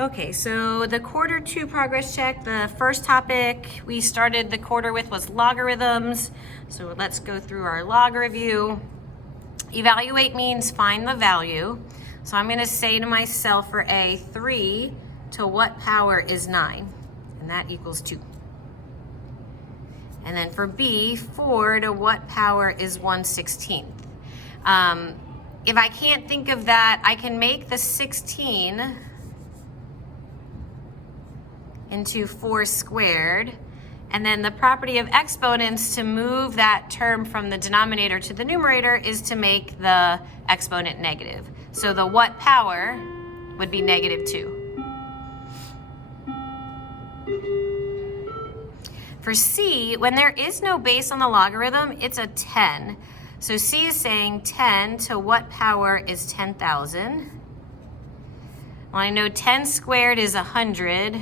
Okay, so the quarter 2 progress check, the first topic we started the quarter with was logarithms. So let's go through our log review. Evaluate means find the value. So I'm going to say to myself for A, 3 to what power is 9? And that equals 2. And then for B, 4 to what power is 1/16? If I can't think of that, I can make the 16 into 4 squared. And then the property of exponents to move that term from the denominator to the numerator is to make the exponent negative. So the what power would be -2. For C, when there is no base on the logarithm, it's a 10. So C is saying 10 to what power is 10,000? Well, I know 10 squared is 100.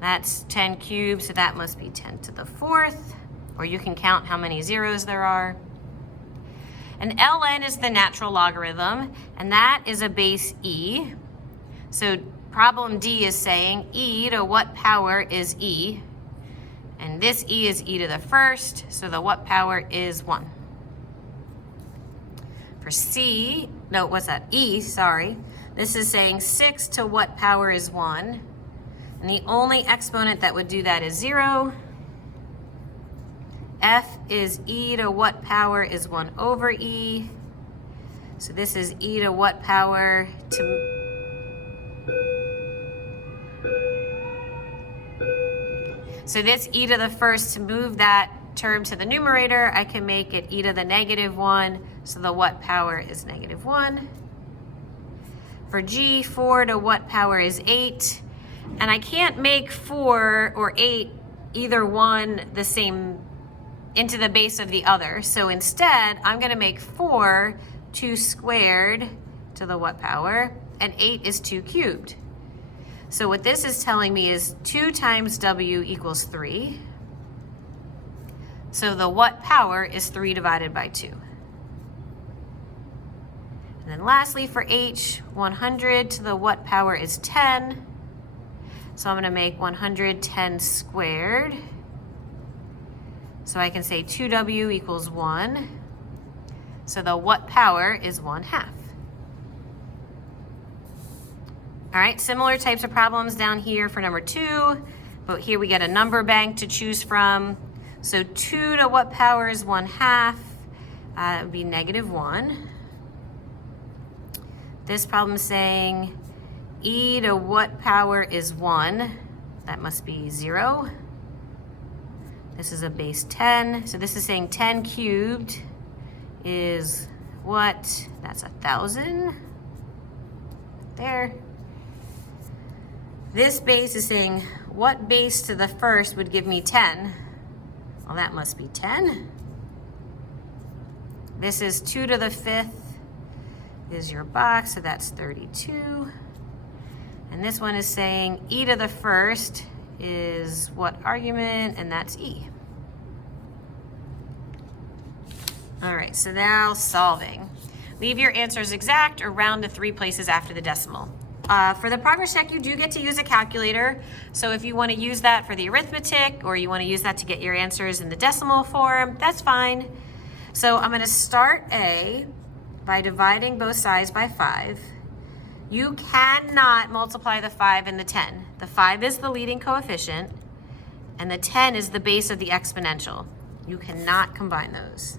That's 10 cubed, so that must be 10 to the 4th, or you can count how many zeros there are. And ln is the natural logarithm, and that is a base e. So problem D is saying e to what power is e? And this e is e to the 1st, so the what power is 1. For C, no, what's that? E, sorry. This is saying 6 to what power is 1? And the only exponent that would do that is 0. F is e to what power is 1 over e. So this is e to what power So this e to the 1st, to move that term to the numerator, I can make it e to the -1, so the what power is -1. For G, 4 to what power is 8? And I can't make 4 or 8, either one, the same into the base of the other. So instead, I'm going to make 4 2 squared to the what power, and 8 is 2 cubed. So what this is telling me is 2 times W equals 3. So the what power is 3 divided by 2. And then lastly for H, 100 to the what power is 10. So I'm going to make 110 squared. So I can say 2W equals 1. So the what power is 1/2. All right, similar types of problems down here for number 2, but here we get a number bank to choose from. So 2 to what power is 1/2? It would be -1. This problem is saying e to what power is 1? That must be 0. This is a base 10. So this is saying 10 cubed is what? That's 1,000. There. This base is saying what base to the 1st would give me 10? Well, that must be 10. This is 2 to the 5th is your box, so that's 32. And this one is saying e to the 1st is what argument, and that's e. All right, so now solving. Leave your answers exact or round to 3 places after the decimal. For the progress check, you do get to use a calculator. So if you want to use that for the arithmetic, or you want to use that to get your answers in the decimal form, that's fine. So I'm going to start A by dividing both sides by 5. You cannot multiply the 5 and the 10. The 5 is the leading coefficient, and the 10 is the base of the exponential. You cannot combine those.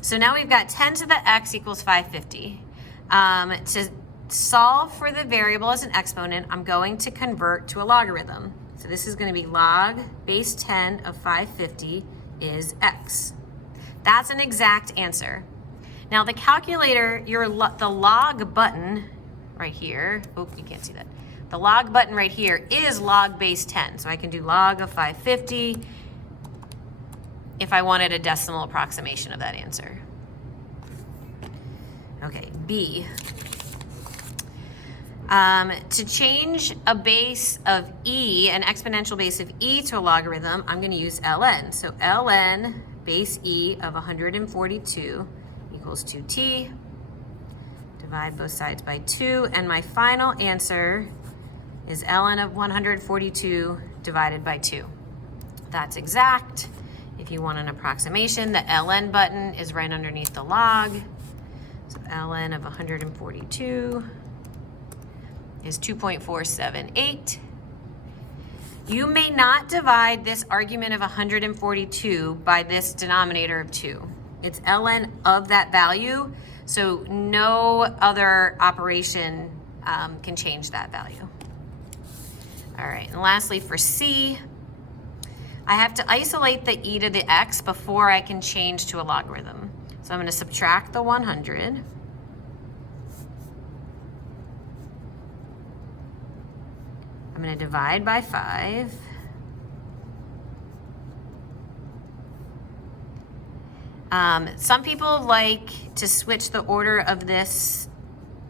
So now we've got 10 to the x equals 550. To solve for the variable as an exponent, I'm going to convert to a logarithm. So this is going to be log base 10 of 550 is x. That's an exact answer. Now the calculator, the log button right here, oh, you can't see that. The log button right here is log base 10. So I can do log of 550 if I wanted a decimal approximation of that answer. Okay, B. To change a base of e, an exponential base of e to a logarithm, I'm going to use ln. So ln base e of 142 equals 2t Divide both sides by 2, and my final answer is ln of 142 divided by 2. That's exact. If you want an approximation, the ln button is right underneath the log. So ln of 142 is 2.478. You may not divide this argument of 142 by this denominator of 2. It's ln of that value, so no other operation can change that value. All right, and lastly for C, I have to isolate the e to the x before I can change to a logarithm. So I'm going to subtract the 100. I'm going to divide by 5. Some people like to switch the order of this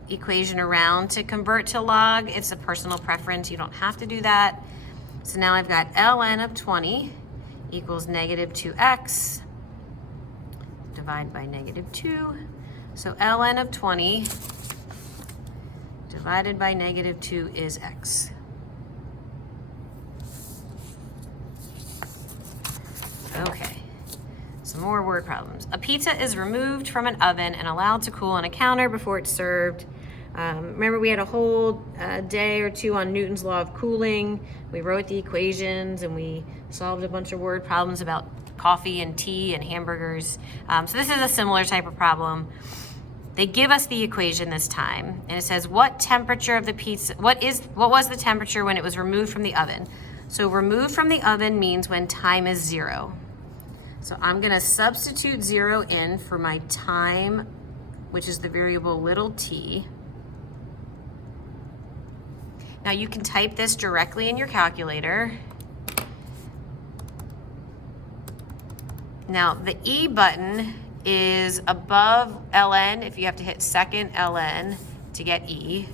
equation around to convert to log. It's a personal preference. You don't have to do that. So now I've got ln of 20 equals negative 2x. Divide by negative 2. So ln of 20 divided by negative 2 is x. Okay, some more word problems. A pizza is removed from an oven and allowed to cool on a counter before it's served. Remember, we had a whole day or two on Newton's law of cooling. We wrote the equations and we solved a bunch of word problems about coffee and tea and hamburgers. So this is a similar type of problem. They give us the equation this time, and it says what temperature of the pizza, what was the temperature when it was removed from the oven? So removed from the oven means when time is 0. So I'm gonna substitute 0 in for my time, which is the variable little t. Now you can type this directly in your calculator. Now the E button is above ln if you have to hit second ln to get E.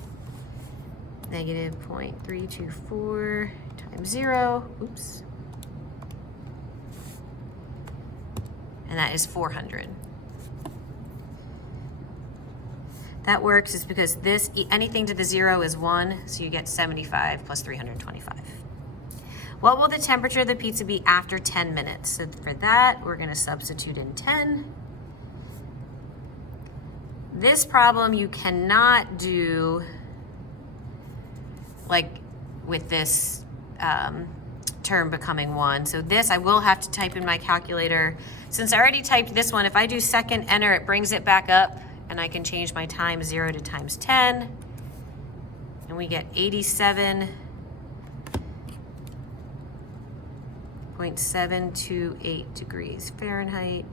Negative 0.324 times 0, oops. And that is 400. That works is because this, anything to the 0 is 1, so you get 75 plus 325. What will the temperature of the pizza be after 10 minutes? So for that, we're gonna substitute in 10. This problem you cannot do like with this term becoming 1. So this I will have to type in my calculator. Since I already typed this one, if I do second enter, it brings it back up and I can change my times 0 to times 10. And we get 87.728 degrees Fahrenheit.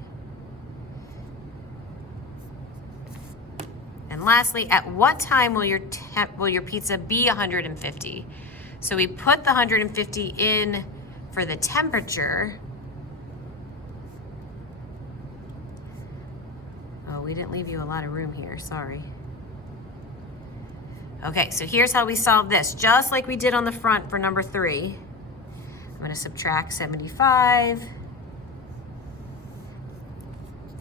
And lastly, at what time will your pizza be 150? So we put the 150 in for the temperature. Oh, we didn't leave you a lot of room here, sorry. Okay, so here's how we solve this. Just like we did on the front for number 3. I'm gonna subtract 75.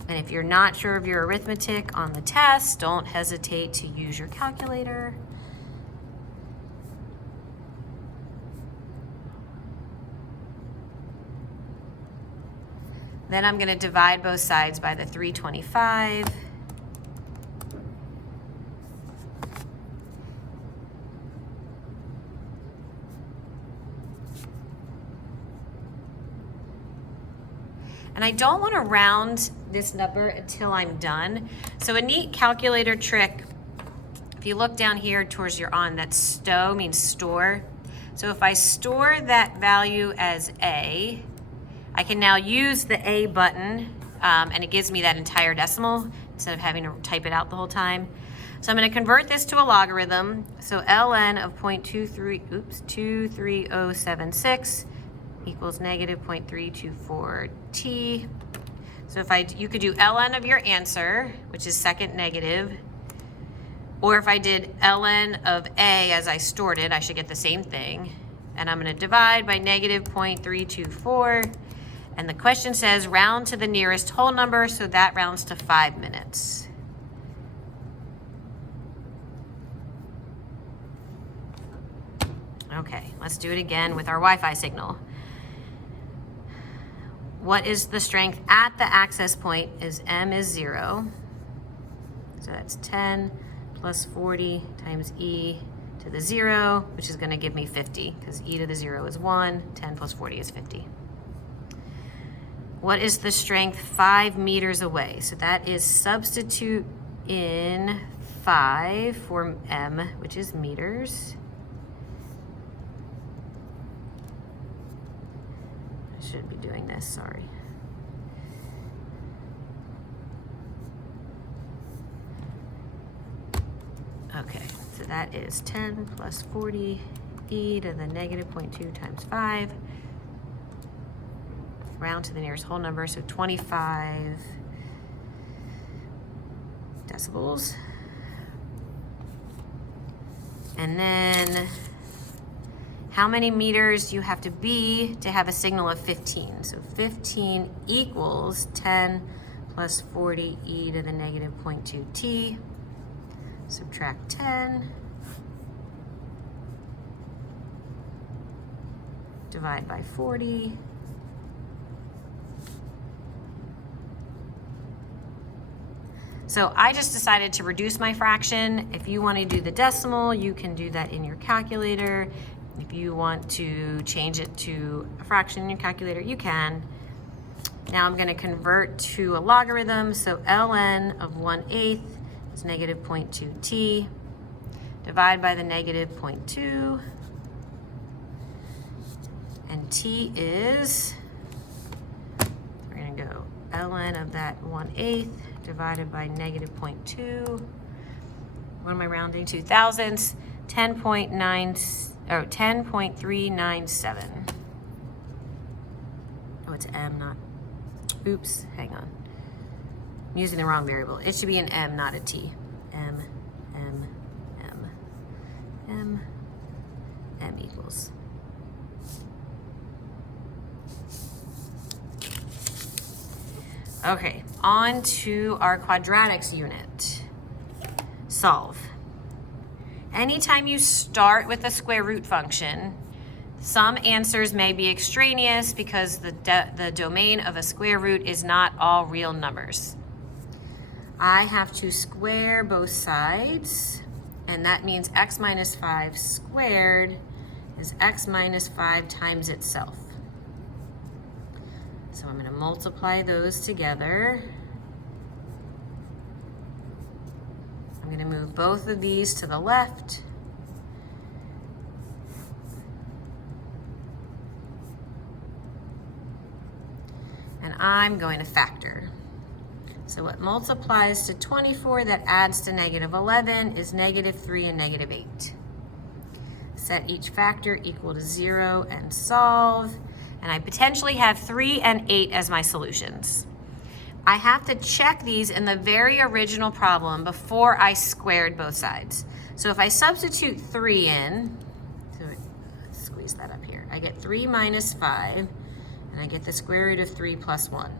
And if you're not sure of your arithmetic on the test, don't hesitate to use your calculator. Then I'm gonna divide both sides by the 325. And I don't want to round this number until I'm done. So a neat calculator trick, if you look down here towards your on, that stow means store. So if I store that value as A, I can now use the A button and it gives me that entire decimal instead of having to type it out the whole time. So I'm going to convert this to a logarithm. So ln of 23076 equals negative 0.324 t. So you could do ln of your answer, which is second negative, or if I did ln of A as I stored it, I should get the same thing. And I'm going to divide by negative 0.324. And the question says round to the nearest whole number, so that rounds to 5 minutes. Okay, let's do it again with our Wi-Fi signal. What is the strength at the access point is m is 0. So that's 10 plus 40 times e to the 0, which is going to give me 50, because e to the 0 is 1, 10 plus 40 is 50. What is the strength 5 meters away? So that is substitute in 5 for m, which is meters. I should be doing this, sorry. Okay, so that is 10 plus 40 e to the negative 0.2 times 5. Round to the nearest whole number, so 25 decibels. And then how many meters do you have to be to have a signal of 15? So 15 equals 10 plus 40 e to the negative 0.2 t. Subtract 10. Divide by 40. So I just decided to reduce my fraction. If you want to do the decimal, you can do that in your calculator. If you want to change it to a fraction in your calculator, you can. Now I'm going to convert to a logarithm. So ln of 1/8 is negative 0.2 t. Divide by the negative 0.2. And t is, we're going to go ln of that 1/8 divided by negative 0.2. What am I rounding to? Thousandths, 10.397. Oh, it's m, not, oops, hang on. I'm using the wrong variable. It should be an m, not a t. M equals. Okay, on to our quadratics unit. Solve. Anytime you start with a square root function, some answers may be extraneous because the domain of a square root is not all real numbers. I have to square both sides, and that means x minus 5 squared is x minus 5 times itself. So I'm going to multiply those together. I'm going to move both of these to the left. And I'm going to factor. So what multiplies to 24 that adds to negative 11 is negative 3 and negative 8. Set each factor equal to 0 and solve. And I potentially have 3 and 8 as my solutions. I have to check these in the very original problem before I squared both sides. So if I substitute 3 in, so let's squeeze that up here, I get 3 minus 5, and I get the square root of 3 plus 1.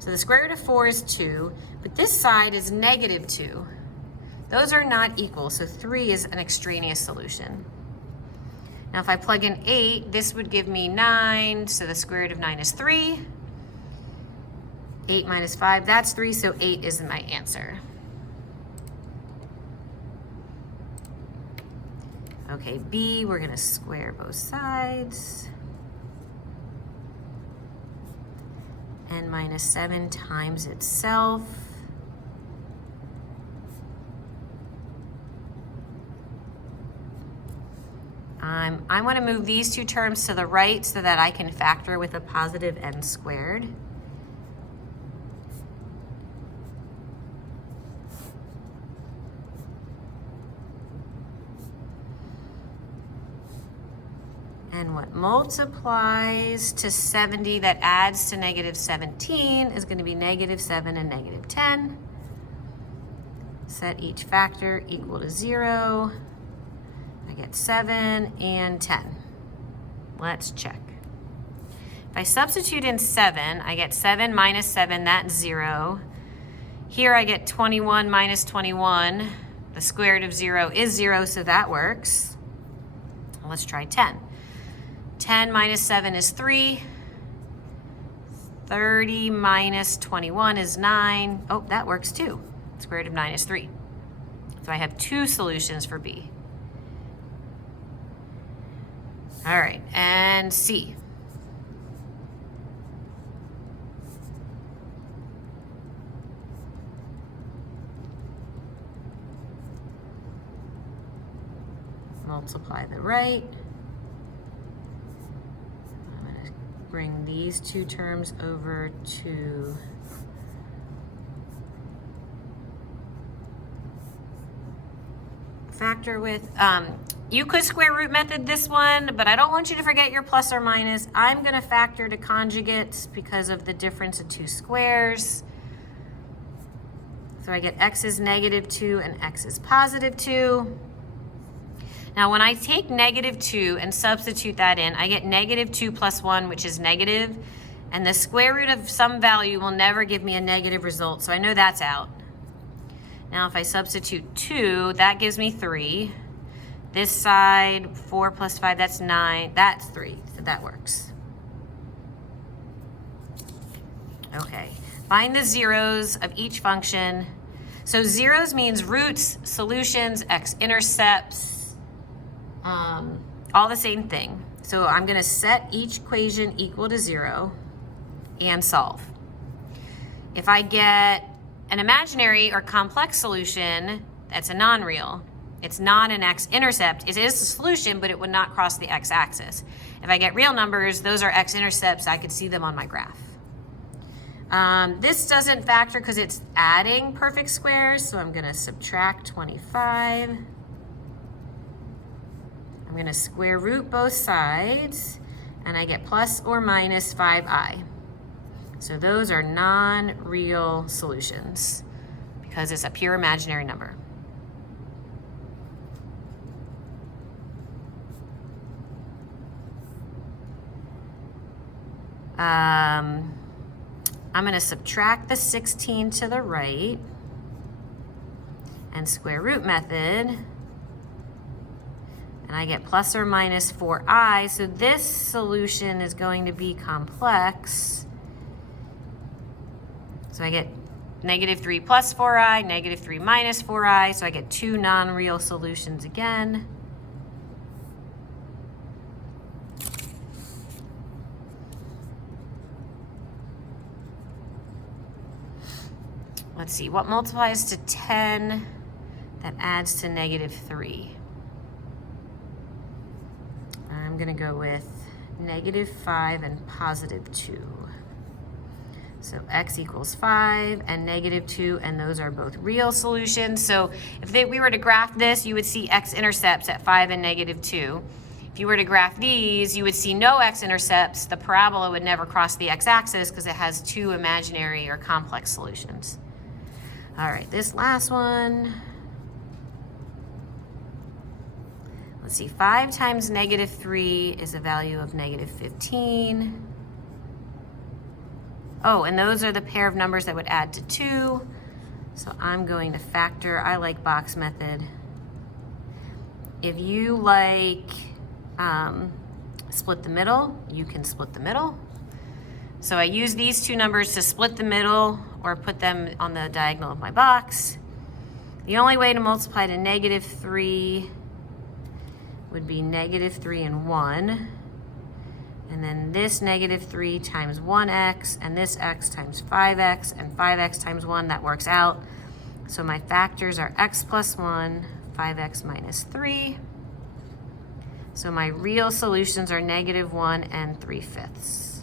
So the square root of 4 is 2, but this side is negative 2. Those are not equal, so 3 is an extraneous solution. Now if I plug in 8, this would give me 9, so the square root of 9 is 3. 8 minus 5, that's 3, so 8 is my answer. Okay, B, we're gonna square both sides. N minus 7 times itself. I want to move these two terms to the right so that I can factor with a positive n squared. And what multiplies to 70 that adds to negative 17 is going to be negative 7 and negative 10. Set each factor equal to 0. I get 7 and 10. Let's check. If I substitute in 7, I get 7 minus 7, that's 0. Here I get 21 minus 21. The square root of 0 is 0, so that works. Well, let's try 10. 10 minus 7 is 3. 30 minus 21 is 9. Oh, that works too. Square root of 9 is 3. So I have 2 solutions for B. All right, and C. Multiply the right. I'm going to bring these 2 terms over to factor with. You could square root method this one, but I don't want you to forget your plus or minus. I'm going to factor to conjugates because of the difference of 2 squares. So I get x is negative 2 and x is positive 2. Now when I take negative 2 and substitute that in, I get negative 2 plus 1, which is negative, and the square root of some value will never give me a negative result, so I know that's out. Now if I substitute 2, that gives me 3. This side, 4 plus 5, that's 9. That's 3, so that works. Okay, find the zeros of each function. So zeros means roots, solutions, x-intercepts, all the same thing. So I'm going to set each equation equal to 0 and solve. If I get an imaginary or complex solution, that's a non-real. It's not an x-intercept. It is a solution, but it would not cross the x-axis. If I get real numbers, those are x-intercepts. I could see them on my graph. This doesn't factor because it's adding perfect squares, so I'm going to subtract 25. I'm going to square root both sides, and I get plus or minus 5i. So those are non-real solutions because it's a pure imaginary number. I'm going to subtract the 16 to the right and square root method, and I get plus or minus 4i. So this solution is going to be complex. So I get negative 3 plus 4i, negative 3 minus 4i, so I get 2 non-real solutions again. Let's see, what multiplies to 10 that adds to negative 3? I'm going to go with negative 5 and positive 2. So x equals 5 and negative 2, and those are both real solutions. So if we were to graph this, you would see x-intercepts at 5 and negative 2. If you were to graph these, you would see no x-intercepts. The parabola would never cross the x-axis because it has 2 imaginary or complex solutions. All right, this last one. Let's see, 5 times negative 3 is a value of negative 15. Oh, and those are the pair of numbers that would add to 2. So I'm going to factor. I like box method. If you like split the middle, you can split the middle. So I use these 2 numbers to split the middle or put them on the diagonal of my box. The only way to multiply to negative 3 would be negative 3 and 1. And then this negative 3 times 1x, and this x times 5x, and 5x times 1, that works out. So my factors are x plus 1, 5x minus 3. So my real solutions are negative 1 and 3/5.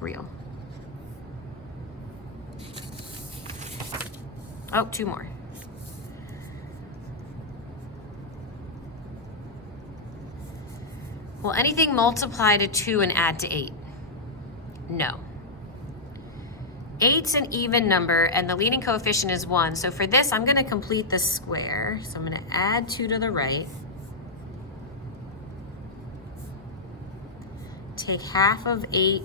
Real. Oh, 2 more. Will anything multiply to 2 and add to 8? No. 8's an even number, and the leading coefficient is 1. So for this, I'm going to complete the square. So I'm going to add 2 to the right. Take half of 8,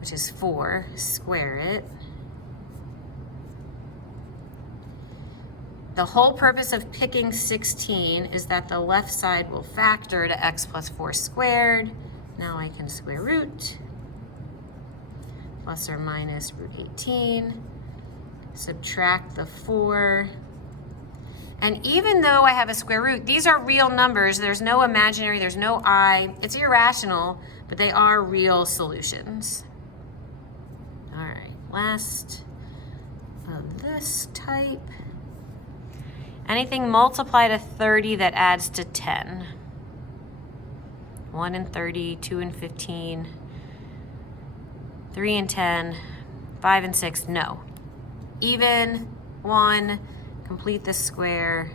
which is 4, square it. the whole purpose of picking 16 is that the left side will factor to x plus 4 squared. Now I can square root, plus or minus root 18, subtract the 4. And even though I have a square root, these are real numbers. There's no imaginary, there's no I. It's irrational, but they are real solutions. All right, last of this type. Anything multiply to 30 that adds to 10. 1 and 30, 2 and 15, 3 and 10, 5 and 6, no. Even, 1, complete the square.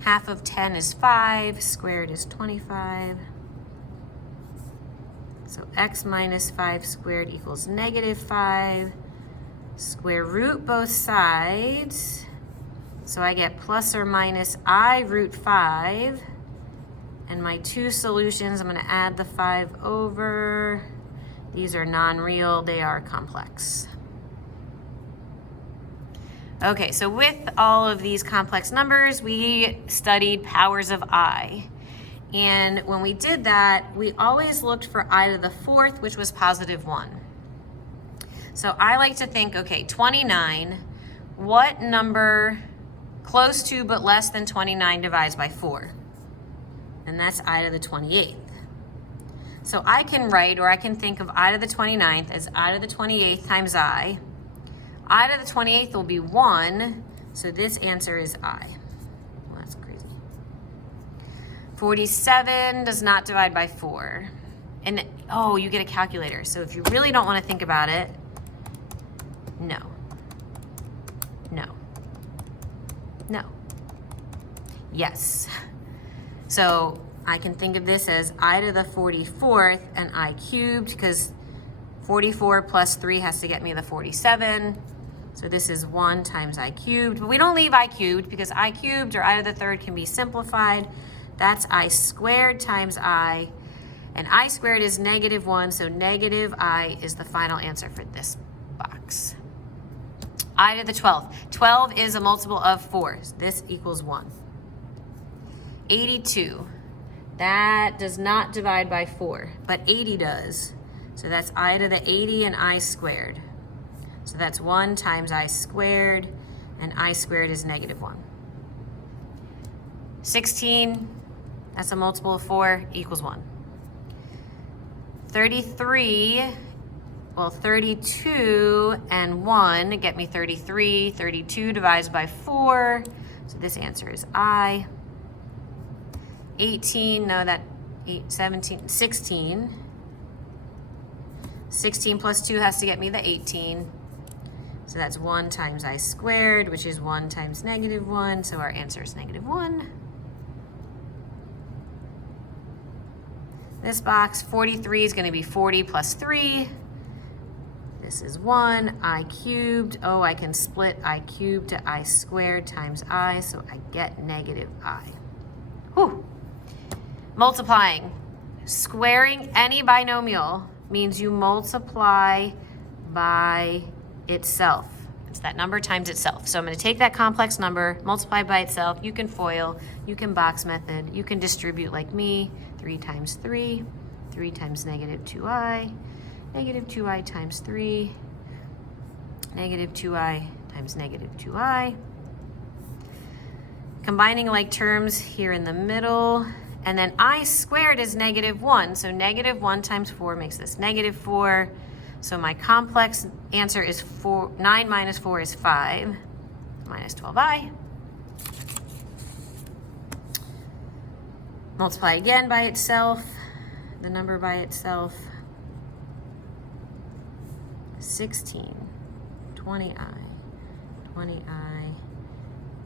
Half of 10 is 5, squared is 25. So x minus 5 squared equals -5. Square root both sides. So I get plus or minus I root 5. And my two solutions, I'm going to add the 5 over. These are non-real, they are complex. Okay, so with all of these complex numbers, we studied powers of I. And when we did that, we always looked for I to the 4th, which was +1. So I like to think, okay, 29, what number close to but less than 29 divides by 4? And that's I to the 28th. So I can write, or I can think of I to the 29th as I to the 28th times I. I to the 28th will be 1, so this answer is I. Well, that's crazy. 47 does not divide by 4. And, oh, you get a calculator. So if you really don't want to think about it, no. No. No. Yes. So I can think of this as I to the 44th and I cubed, because 44 plus 3 has to get me the 47. So this is 1 times I cubed. But we don't leave I cubed, because I cubed or I to the 3rd can be simplified. That's I squared times I. And I squared is -1, so negative I is the final answer for this box. I to the 12th. 12 is a multiple of 4. So this equals 1. 82. That does not divide by 4, but 80 does. So that's I to the 80 and I squared. So that's 1 times I squared, and I squared is -1. 16, that's a multiple of 4, equals 1. 33, well, 32 and 1 get me 33. 32 divides by 4, so this answer is I. 18, no, that 8, 17, 16. 16 plus 2 has to get me the 18. So that's 1 times I squared, which is 1 times -1, so our answer is -1. This box, 43 is going to be 40 plus 3. This is 1, I cubed. Oh, I can split I cubed to I squared times I, so I get -I. Whew. Multiplying. Squaring any binomial means you multiply by itself. It's that number times itself. So I'm going to take that complex number, multiply by itself. You can FOIL, you can box method, you can distribute like me. 3 times 3, 3 times -2i, -2i times 3, -2i times -2i. Combining like terms here in the middle. And then I squared is -1, so -1 times 4 makes this -4. So my complex answer is 9 minus 4 is 5, minus 12i. Multiply again by itself, the number by itself. 16, 20i, 20i,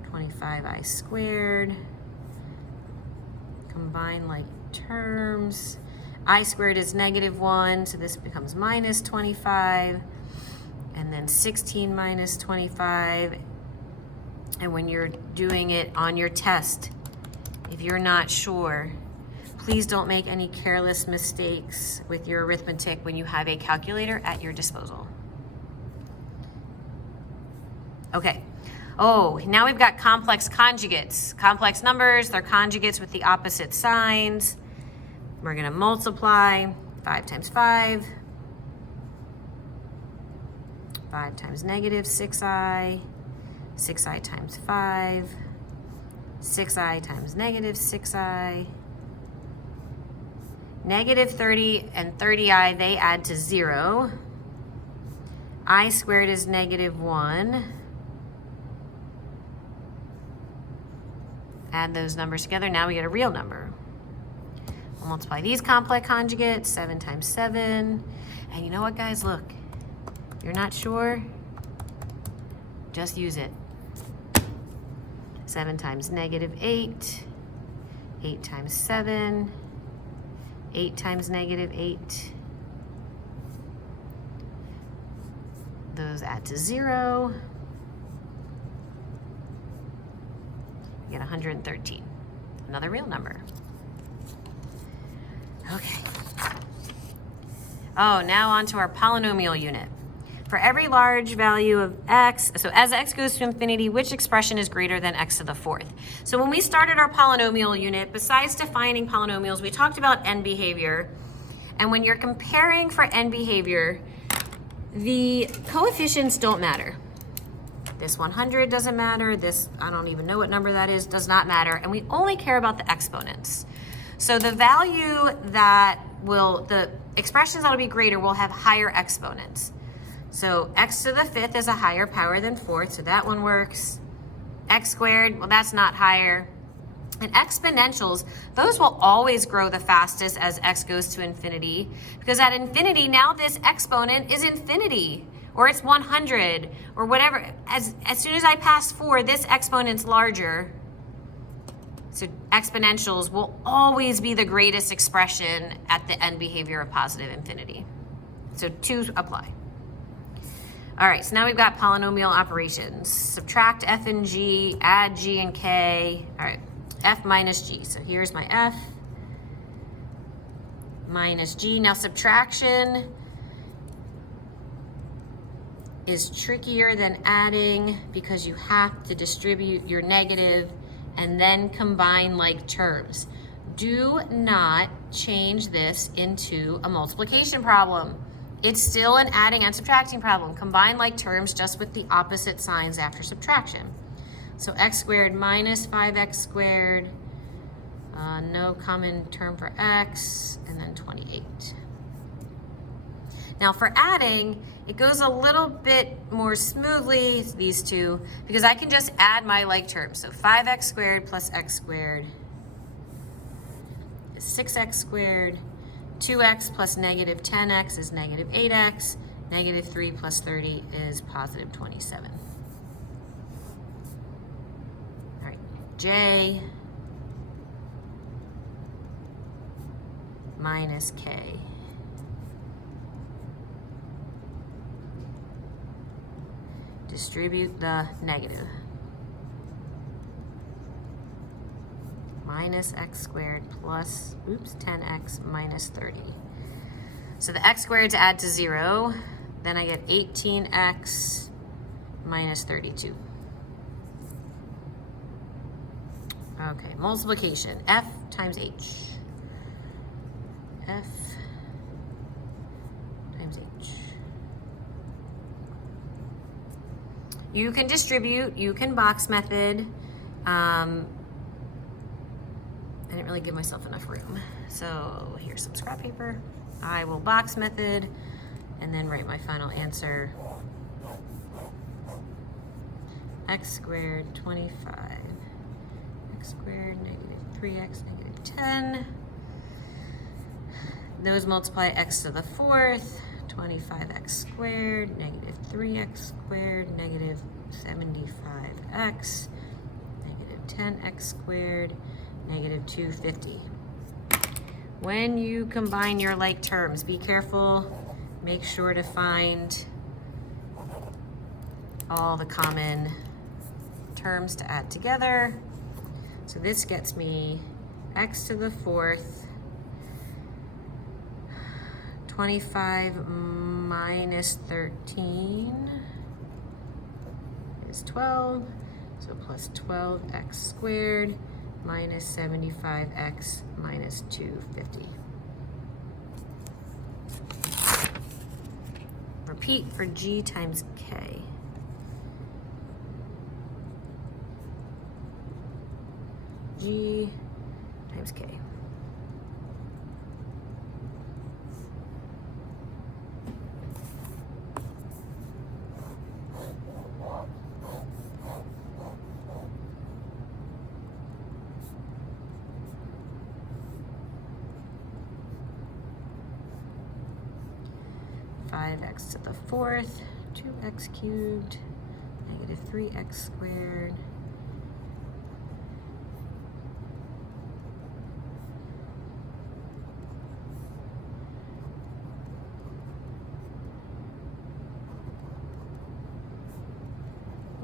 25i squared. Combine like terms. I squared is -1, so this becomes minus 25. And then 16 minus 25. And when you're doing it on your test, if you're not sure, Please don't make any careless mistakes with your arithmetic when you have a calculator at your disposal. Okay. Oh, now we've got complex conjugates. Complex numbers, they're conjugates with the opposite signs. We're going to multiply 5 times 5. 5 times negative 6i. 6i times 5. 6i times negative 6i. Negative 30 and 30i, they add to 0. I squared is negative 1. Add those numbers together, now we get a real number. We'll multiply these complex conjugates, 7 times 7. And you know what, guys? Look, you're not sure? Just use it. 7 times negative 8. 8 times 7. 8 times negative 8. Those add to 0. We get 113. Another real number. Okay. Oh, now on to our polynomial unit. For every large value of x, so as x goes to infinity, which expression is greater than x to the fourth? So when we started our polynomial unit, besides defining polynomials, we talked about end behavior. And when you're comparing for end behavior, the coefficients don't matter. This 100 doesn't matter. This, I don't even know what number that is, does not matter. And we only care about the exponents. So the value that the expressions that'll be greater will have higher exponents. So x to the fifth is a higher power than fourth, so that one works. X squared, well, that's not higher. And exponentials, those will always grow the fastest as x goes to infinity, because at infinity, now this exponent is infinity, or it's 100, or whatever. As soon as I pass 4, this exponent's larger. So exponentials will always be the greatest expression at the end behavior of positive infinity. So 2 apply. All right, so now we've got polynomial operations. Subtract f and g, add g and k. All right, f minus g. So here's my f minus g. Now subtraction is trickier than adding because you have to distribute your negative and then combine like terms. Do not change this into a multiplication problem. It's still an adding and subtracting problem. Combine like terms just with the opposite signs after subtraction. So x squared minus 5x squared, no common term for x, and then 28. Now for adding, it goes a little bit more smoothly, these two, because I can just add my like terms. So 5x squared plus x squared is 6x squared. 2x plus negative 10x is negative 8x. Negative 3 plus 30 is positive 27. All right, j minus k. Distribute the negative. Minus x squared plus, 10x minus 30. So the x squareds add to 0. Then I get 18x minus 32. Okay, multiplication. F times h. F times h. You can distribute, you can box method. I didn't really give myself enough room. So here's some scrap paper. I will box method and then write my final answer. X squared 25. X squared negative 3x negative 10. Those multiply x to the fourth. 25x squared negative 3x squared negative 75x negative 10x squared negative 250. When you combine your like terms, be careful. Make sure to find all the common terms to add together. So this gets me x to the fourth 25 minus 13 is 12. So plus 12x squared minus 75x minus 250. Repeat for G times K. G times K. X to the fourth, 2x cubed, negative 3x squared,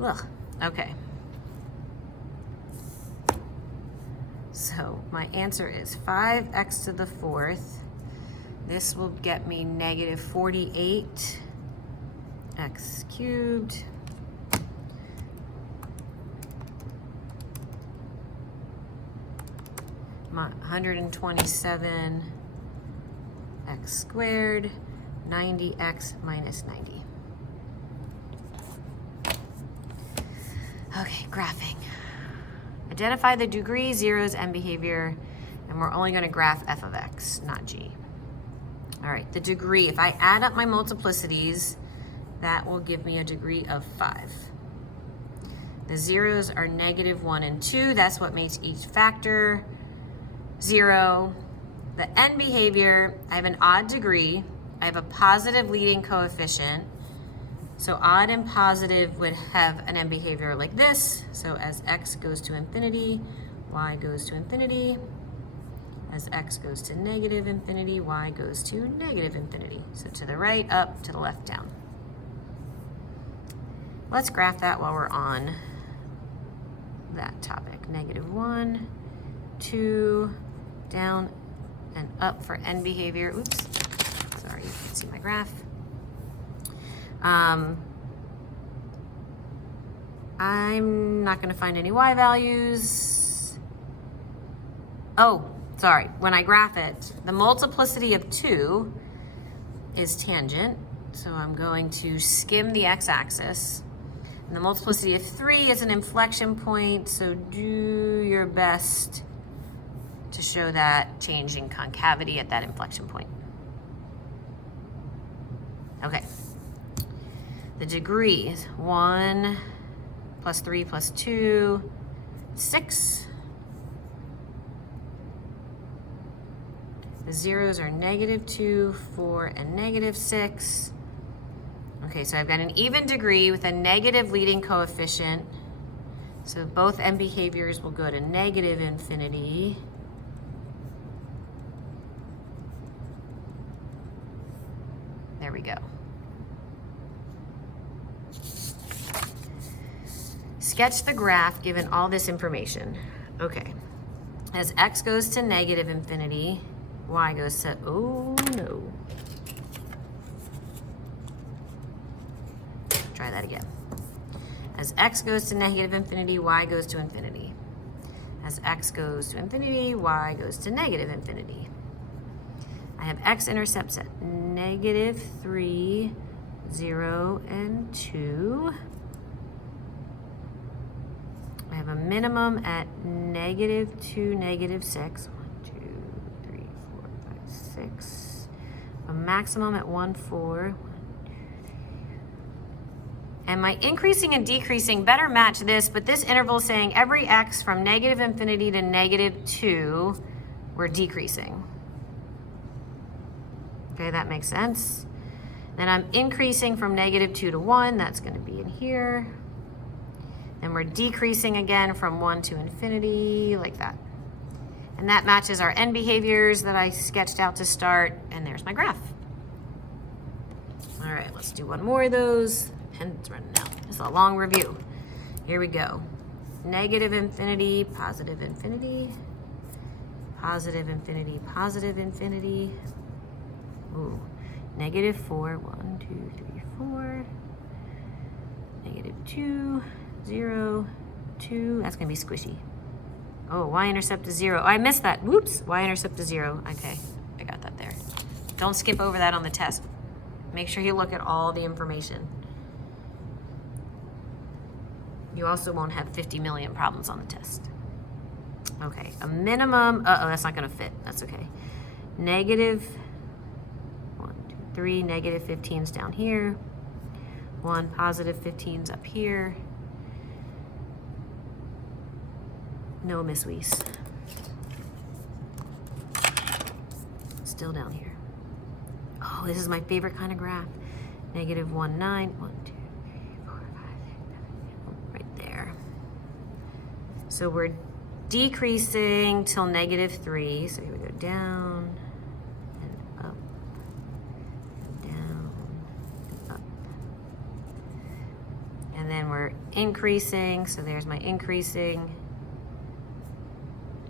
ugh, okay. So my answer is 5x to the fourth. This will get me negative 48 x cubed my 127 x squared, 90x minus 90. Okay, graphing. Identify the degree, zeros, and behavior, and we're only going to graph f of x, not g. All right, the degree, if I add up my multiplicities, that will give me a degree of 5. The zeros are negative 1 and 2. That's what makes each factor 0. The end behavior, I have an odd degree. I have a positive leading coefficient. So odd and positive would have an end behavior like this. So as x goes to infinity, y goes to infinity. As x goes to negative infinity, y goes to negative infinity. So to the right, up, to the left, down. Let's graph that while we're on that topic. Negative 1, 2, down, and up for end behavior. Oops, sorry, you can't see my graph. I'm not going to find any y values. Oh, sorry, when I graph it, the multiplicity of 2 is tangent, so I'm going to skim the x-axis. And the multiplicity of 3 is an inflection point, so do your best to show that change in concavity at that inflection point. Okay. The degree is 1 plus 3 plus 2, 6. The zeros are negative 2, 4, and negative 6. Okay, so I've got an even degree with a negative leading coefficient. So both end behaviors will go to negative infinity. There we go. Sketch the graph given all this information. Okay, as x goes to negative infinity, y goes to, oh no. Try that again. As x goes to negative infinity, y goes to infinity. As x goes to infinity, y goes to negative infinity. I have x-intercepts at negative 3, 0, and 2. I have a minimum at negative 2, negative 6. 1, 2, 3, 4, 5, 6. A maximum at 1, 4. And my increasing and decreasing better match this, but this interval is saying every x from negative infinity to negative 2, we're decreasing. Okay, that makes sense. Then I'm increasing from negative 2 to 1. That's going to be in here. And we're decreasing again from 1 to infinity, like that. And that matches our end behaviors that I sketched out to start. And there's my graph. All right, let's do one more of those. Pen's running out. It's a long review. Here we go. Negative infinity, positive infinity. Positive infinity, positive infinity. Ooh. Negative 4, 1, 2, 3, 4. Negative 2, 0, 2. That's going to be squishy. Oh, y-intercept is 0. Oh, I missed that. Whoops. Y-intercept is 0. Okay, I got that there. Don't skip over that on the test. Make sure you look at all the information. You also won't have 50 million problems on the test. Okay, a minimum, that's not gonna fit, that's okay. Negative 1, 2, 3, negative 15's down here. 1, positive 15's up here. No, Miss Weiss. Still down here. Oh, this is my favorite kind of graph. Negative 1, 9, 1, 2, 3, 4, 5, 6, 7, 8, right there. So we're decreasing till negative 3. So here we go down and up, and down and up. And then we're increasing. So there's my increasing,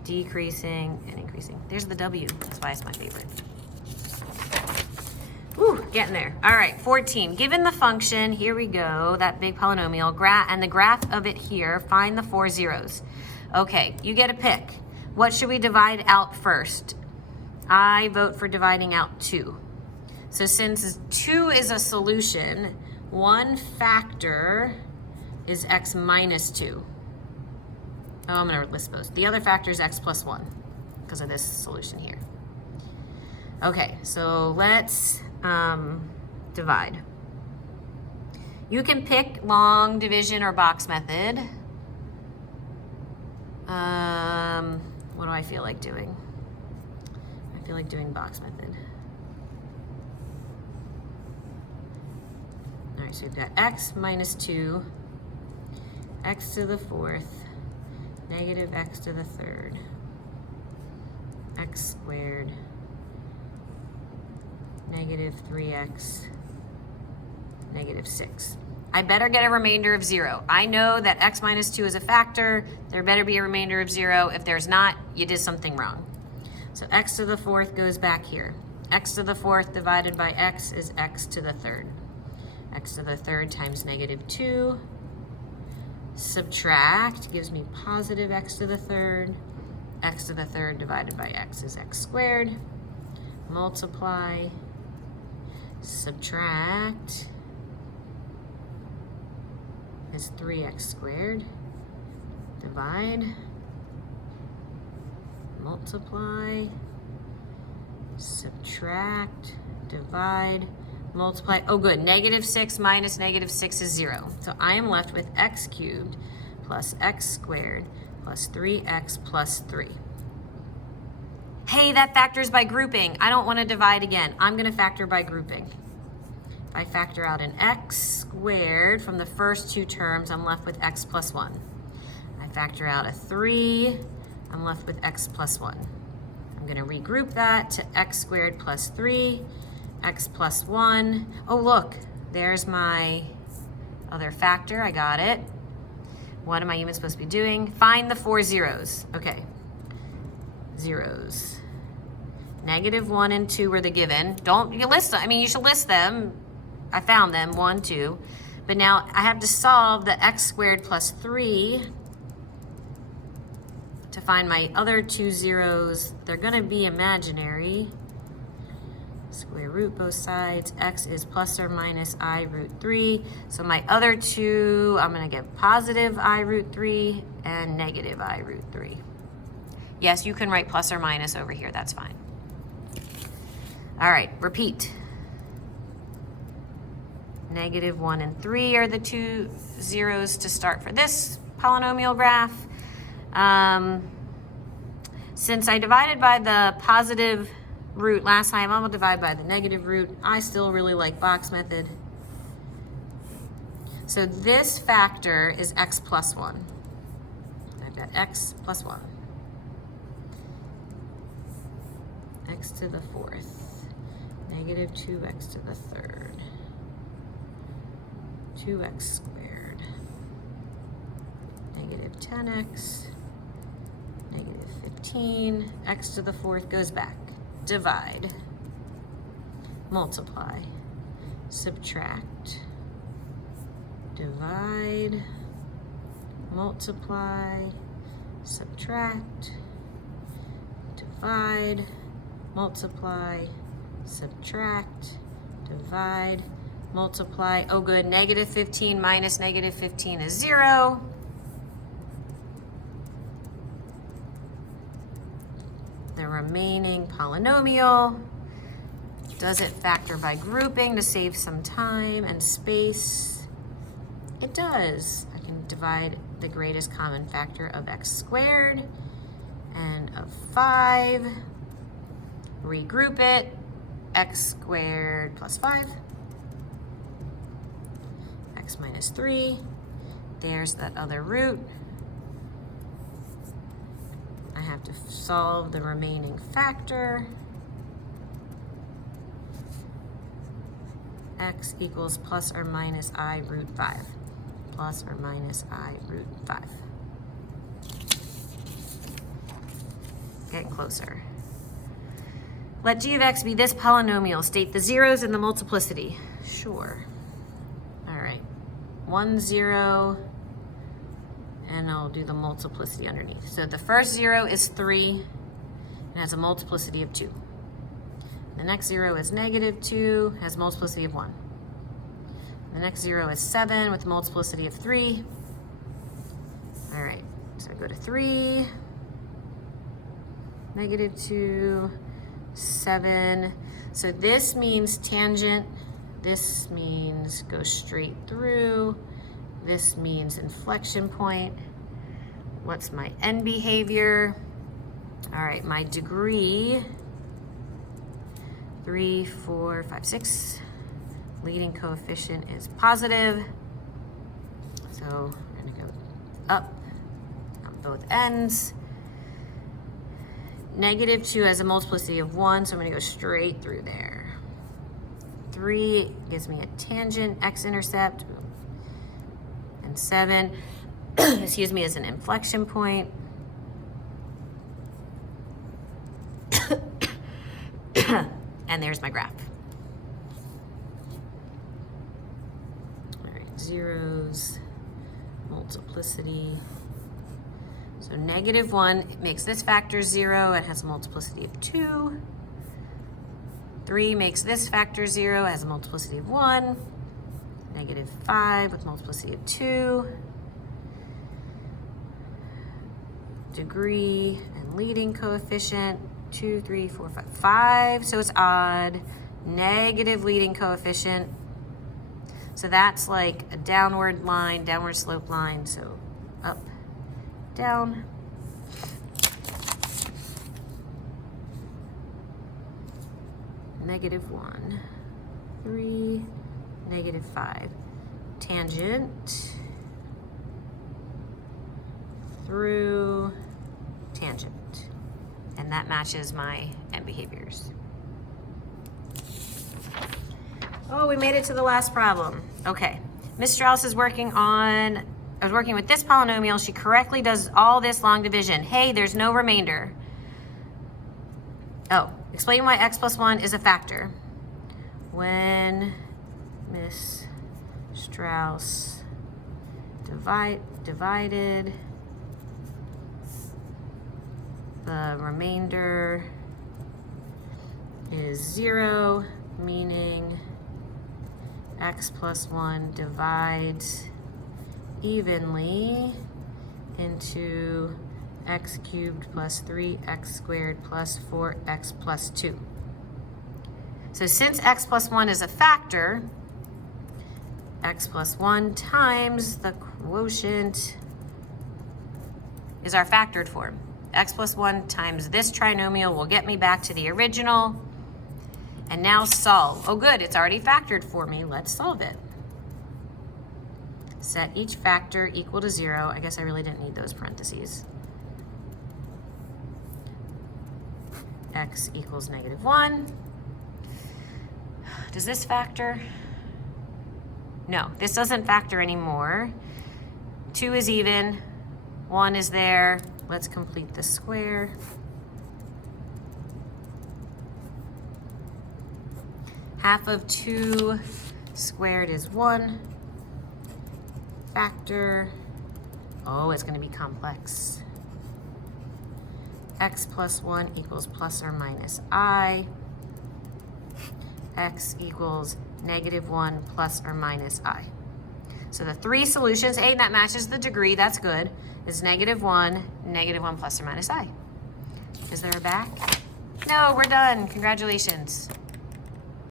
decreasing, and increasing. There's the W. That's why it's my favorite. Ooh, getting there. All right, 14. Given the function, here we go, that big polynomial, and the graph of it here, find the 4 zeros. Okay, you get a pick. What should we divide out first? I vote for dividing out 2. So since 2 is a solution, one factor is x minus 2. Oh, I'm gonna list both. The other factor is x plus 1 because of this solution here. Okay, so let's divide. You can pick long division or box method. What do I feel like doing? I feel like doing box method. All right, so we've got x minus 2, x to the 4th, negative x to the 3rd, x squared, negative 3x, negative 6. I better get a remainder of 0. I know that x minus 2 is a factor. There better be a remainder of 0. If there's not, you did something wrong. So x to the 4th goes back here. X to the 4th divided by x is x to the 3rd. X to the 3rd times negative 2. Subtract gives me positive x to the 3rd. X to the 3rd divided by x is x squared. Multiply. Subtract is 3x squared. Divide. Multiply. Subtract. Divide. Multiply. Oh, good. Negative 6 minus negative 6 is 0. So I am left with x cubed plus x squared plus 3x plus 3. Hey, that factors by grouping. I don't want to divide again. I'm going to factor by grouping. If I factor out an x squared from the first two terms, I'm left with x plus 1. I factor out a 3, I'm left with x plus 1. I'm going to regroup that to x squared plus 3, x plus 1. Oh, look, there's my other factor. I got it. What am I even supposed to be doing? Find the 4 zeros. Okay. Zeros. Negative 1 and 2 were the given. You list them. I mean, you should list them. I found them, 1, 2. But now I have to solve the x squared plus 3 to find my other 2 zeros. They're going to be imaginary. Square root both sides. X is plus or minus I root 3. So my other 2, I'm going to get positive I root 3 and negative I root 3. Yes, you can write plus or minus over here. That's fine. All right, repeat. Negative 1 and 3 are the 2 zeros to start for this polynomial graph. Since I divided by the positive root last time, I'm going to divide by the negative root. I still really like box method. So this factor is x plus 1. I've got x plus 1. X to the 4th. Negative 2x to the 3rd. 2x squared. Negative 10x. Negative 15. X to the 4th goes back. Divide. multiply, subtract, divide, multiply, subtract, divide, multiply, subtract, divide, multiply. Oh good, negative 15 minus negative 15 is 0. The remaining polynomial, does it factor by grouping to save some time and space? It does. I can divide the greatest common factor of x squared and of 5. Regroup it, x squared plus 5, x minus 3. There's that other root. I have to solve the remaining factor. X equals plus or minus I root 5. Plus or minus I root 5. Getting closer. Let g of x be this polynomial. State the zeros in the multiplicity. Sure. All right. 1, 0, and I'll do the multiplicity underneath. So the first 0 is 3 and has a multiplicity of 2. The next 0 is negative 2, has a multiplicity of 1. The next 0 is 7 with a multiplicity of 3. All right, so I go to 3, negative 2, 7. So this means tangent. This means go straight through. This means inflection point. What's my end behavior? All right, my degree, 3, 4, 5, 6. Leading coefficient is positive. So I'm gonna go up on both ends. Negative 2 has a multiplicity of 1, so I'm gonna go straight through there. 3 gives me a tangent, x-intercept, and 7, excuse me, is an inflection point. And there's my graph. All right, zeros, multiplicity. So negative 1 makes this factor 0. It has a multiplicity of 2. 3 makes this factor 0. It has a multiplicity of 1. Negative 5 with multiplicity of 2. Degree and leading coefficient, 2, 3, 4, 5, 5. So it's odd. Negative leading coefficient. So that's like a downward line, downward slope line. So up, down. Negative 1, 3, negative 5. Tangent through tangent. And that matches my end behaviors. Oh, we made it to the last problem. Okay, Ms. Strauss is working with this polynomial. She correctly does all this long division. Hey, there's no remainder. Oh, explain why x plus 1 is a factor. When Ms. Strauss divided the remainder is 0, meaning x plus 1 divides evenly into x cubed plus 3x squared plus 4x plus 2. So since x plus 1 is a factor, x plus 1 times the quotient is our factored form. X plus 1 times this trinomial will get me back to the original. And now solve. Oh good, it's already factored for me. Let's solve it. Set each factor equal to 0. I guess I really didn't need those parentheses. X equals negative 1. Does this factor? No, this doesn't factor anymore. 2 is even, 1 is there. Let's complete the square. Half of 2 squared is 1. Factor. Oh, it's going to be complex. X plus 1 equals plus or minus I. X equals -1 plus or minus I. So the 3 solutions, hey, that matches the degree, that's good, is -1, -1 plus or minus I. Is there a back? No, we're done. Congratulations.